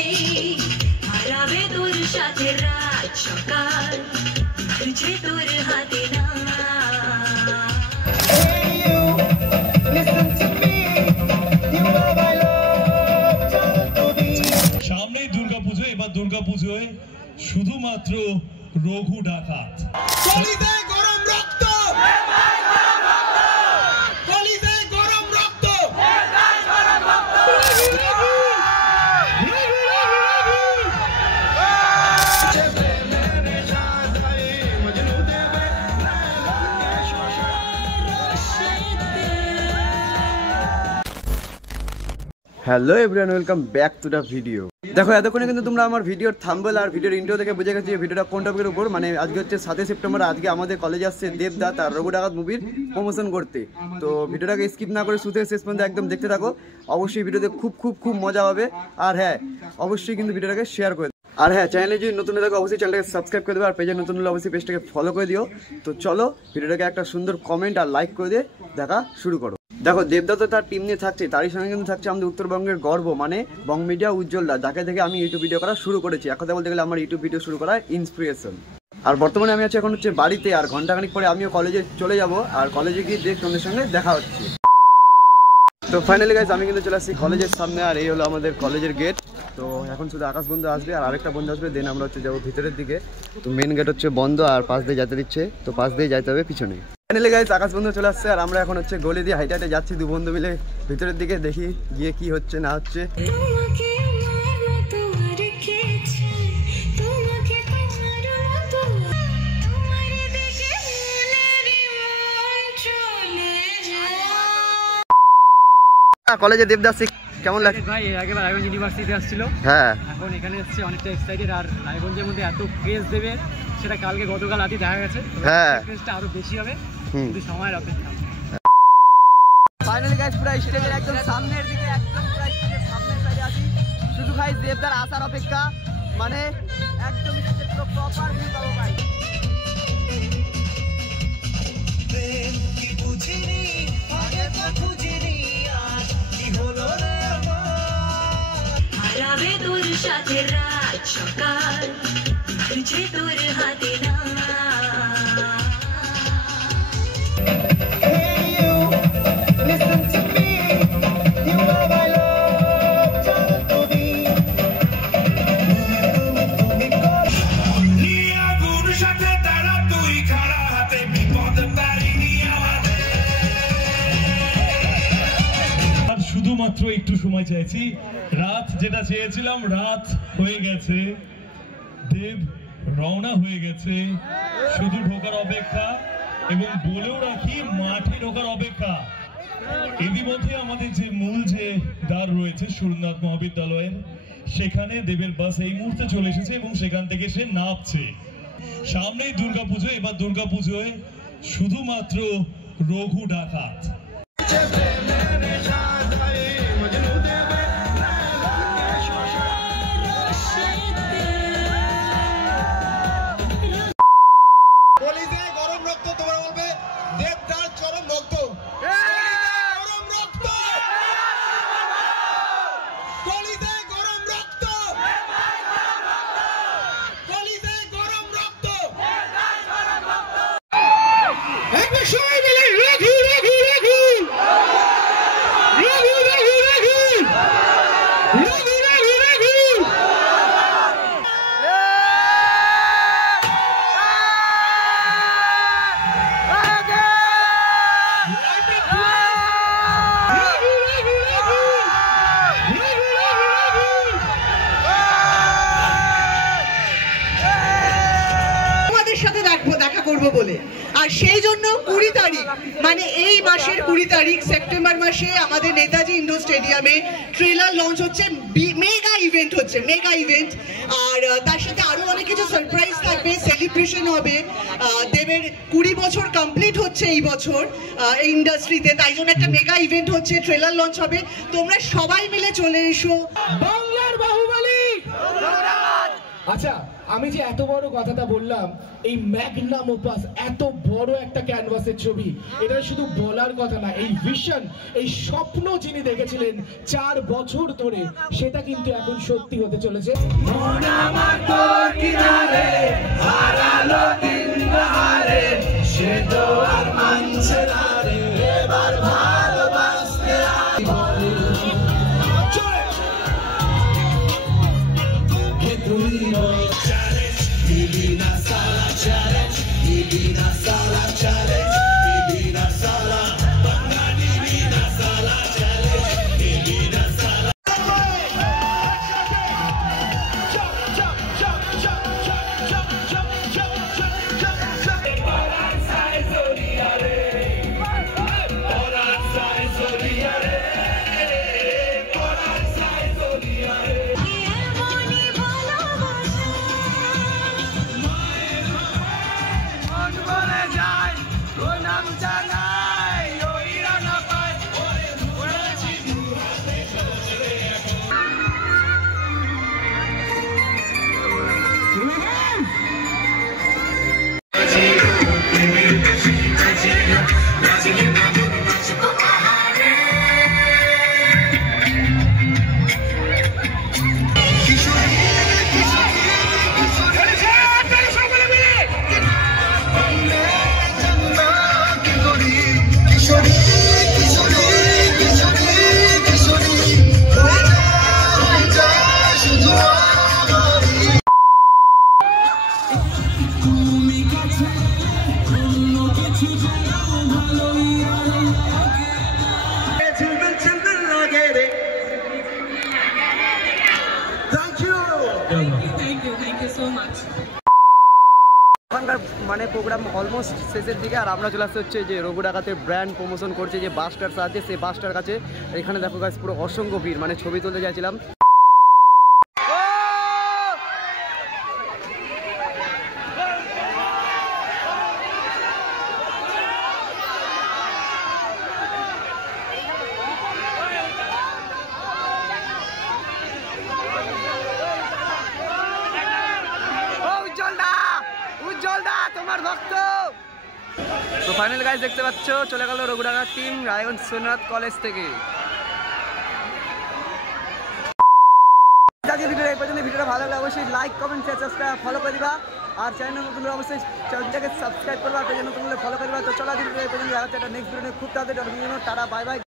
তুমি হারাবে তোর সাথে রাত সকাল বুঝে তোর হাতে না সামনেই দুর্গাপুজো, এবার দুর্গাপুজোয় শুধুমাত্র রঘু ডাকাত। গরম রক্ত, গরম রক্ত। Hello everyone, welcome back to the video. দেখো এতক্ষণে কিন্তু তোমরা আমার ভিডিওর থাম্বনেল আর ভিডিওর ইন্ট্রো থেকে বুঝে গেছি ভিডিওটা কোন টপিকের উপর। মানে আজকে হচ্ছে 7 সেপ্টেম্বর, আজকে আমাদের কলেজে আসছে দেবদা তার রঘু ডাকাত মুভির প্রমোশন করতে। তো ভিডিওটাকে স্কিপ না করে শুধু শেষ পর্যন্ত একদম দেখতে থাকো। অবশ্যই ভিডিওতে খুব মজা হবে। আর হ্যাঁ, অবশ্যই কিন্তু ভিডিওটাকে শেয়ার করে। আর হ্যাঁ, চ্যানেলে যদি নতুন হয়ে থাকো অবশ্যই চ্যানেলটাকে সাবস্ক্রাইব করে দেবো, আর পেজে নতুন হলে অবশ্যই পেজটাকে ফলো করে দিও। তো চলো ভিডিওটাকে একটা সুন্দর কমেন্ট আর লাইক করে দিয়ে দেখা শুরু করো। দেখো দেবদা তো তার টিম নিয়ে থাকছে, তারই সঙ্গে কিন্তু থাকছে আমাদের উত্তরবঙ্গের গর্ব মানে বং মিডিয়া উজ্জ্বলদা, যাকে থেকে আমি ইউটিউব ভিডিও করা শুরু করেছি। এক কথা বলতে গেলে আমার ইউটিউব ভিডিও শুরু করা ইন্সপিরেশন। আর বর্তমানে আমি আছি এখন হচ্ছে বাড়িতে, আর ঘন্টাখানিক পরে আমিও কলেজে চলে যাব, আর কলেজে গিয়ে তোমাদের সঙ্গে দেখা হচ্ছে। তো ফাইনালি গাইস আমি কিন্তু চলে আসছি কলেজের সামনে, আর এই হলো আমাদের কলেজের গেট। তো এখন শুধু আকাশ বন্ধু আসবে আর আরেকটা বন্ধু আসবে, দেন আমরা হচ্ছে যাবো ভিতরের দিকে। তো মেন গেট হচ্ছে বন্ধ আর পাশ দিয়ে যেতে দিচ্ছে, তো পাশ দিয়ে যাইতে হবে পিছনে। ফাইনালি গাইস আকাশ বন্ধু চলে আসছে, আর আমরা এখন হচ্ছে গলি দিয়ে হাইটে যাচ্ছি দু বন্ধু মিলে ভিতরের দিকে, দেখি গিয়ে কি হচ্ছে না হচ্ছে। কলেজে দেবদাস কেমন লাগছে ভাই? আগে রায়গঞ্জ ইউনিভার্সিটি আসছিল, হ্যাঁ এখন এখানে এসেছে, অনেকটা এক্সাইটেড। আর রায়গঞ্জের মধ্যে এত ক্রেজ দেবে সেটা কালকে গতকাল রাতে দেখা গেছে। হ্যাঁ, ক্রেজটা আরো বেশি হবে, কিন্তু সময়ের অপেক্ষা। ফাইনালি গাইস পুরো স্টেজের একদম সামনের দিকে, একদম পুরো স্টেজের সামনের সাইডে আছি, শুধু গাইস দেবদার আসার অপেক্ষা। মানে একদম স্টেজের পুরো প্রপার ভিউ পাবো ভাই। হারাবে তোর সাথে রাত সকাল বুঝে তোর হাতে না শুধুমাত্র একটু সময় চাইছি, রাত যেটা চেয়েছিলাম রাত হয়ে গেছে, দেব রওনা হয়ে গেছে, শুধু ঢোকার অপেক্ষা। এবং বলেও রাখি মাঠে ঢোকার অপেক্ষা। ইতিমধ্যে আমাদের যে মূল যে দ্বার রয়েছে সুরনাথ মহাবিদ্যালয়ের, সেখানে দেবের বাস এই মুহূর্তে চলে এসেছে এবং সেখান থেকে সে নামছে। সামনেই দুর্গাপুজো, এবার দুর্গাপুজোয় শুধুমাত্র রঘু ডাকাত। গরম রক্ত, তোমরা বলবে দেবদার চরম ভক্ত। গরম রক্ত, কলিজায় গরম রক্ত, কলিজায় গরম রক্ত। একবার সবাই মিলে রঘু রঘু রঘু রঘু রঘু রঘু রঘু রঘু রঘু। দেখা করব বলে, আর সেই জন্য 20 তারিখ মানে এই মাসের 20 তারিখ সেপ্টেম্বর মাসে আমাদের নেতাজি ইন্ডোর স্টেডিয়ামে ট্রেলার লঞ্চ হচ্ছে, মেগা ইভেন্ট হচ্ছে, মেগা ইভেন্ট। আর তার সাথে আরো অনেক কিছু সারপ্রাইজ থাকবে, সেলিব্রেশন হবে। দেবের 20 বছর কমপ্লিট হচ্ছে এই বছর এই ইন্ডাস্ট্রিতে, তাই জন্য একটা মেগা ইভেন্ট হচ্ছে, ট্রেলার লঞ্চ হবে। তোমরা সবাই মিলে চলে এসো। বাংলার বাহুবলী আচ্ছা, আমি যে এত বড় কথাটা বললাম, এই ম্যাগনাম ওপাস এত বড় একটা ক্যানভাসের ছবি, এটা শুধু বলার কথা না, এই ভিশন, এই স্বপ্ন যিনি দেখেছিলেন 4 বছর ধরে, সেটা কিন্তু এখন সত্যি হতে চলেছে। এখানকার মানে প্রোগ্রাম অলমোস্ট শেষের দিকে, আর আমরা চলে আসতে হচ্ছে যে রঘু ডাকাতের ব্র্যান্ড প্রমোশন করছে যে বাসটার সাহায্যে, সেই বাসটার কাছে। এখানে দেখো গাইস পুরো অসংখ্য ভিড়, মানে ছবি তুলতে যাচ্ছিলাম। তোমার ভক্ত তো ফাইনাল গাইস দেখতে পাচ্ছ চলে গেল রঘু ডাকাত টিম রায়গঞ্জ সোমনাথ কলেজ থেকে। ভিডিওটা ভালো লাগলে অবশ্যই like comment share subscribe follow করে দিবা, আর চ্যানেল নতুন হলে অবশ্যই চ্যানেলটাকে সাবস্ক্রাইব করবা, পেজে নতুন হলে ফলো করবা। তো চলো ভিডিও এই পর্যন্ত দেখা হচ্ছে একটা নেক্সট ভিডিও খুব তাড়াতাড়ি। Tata bye bye.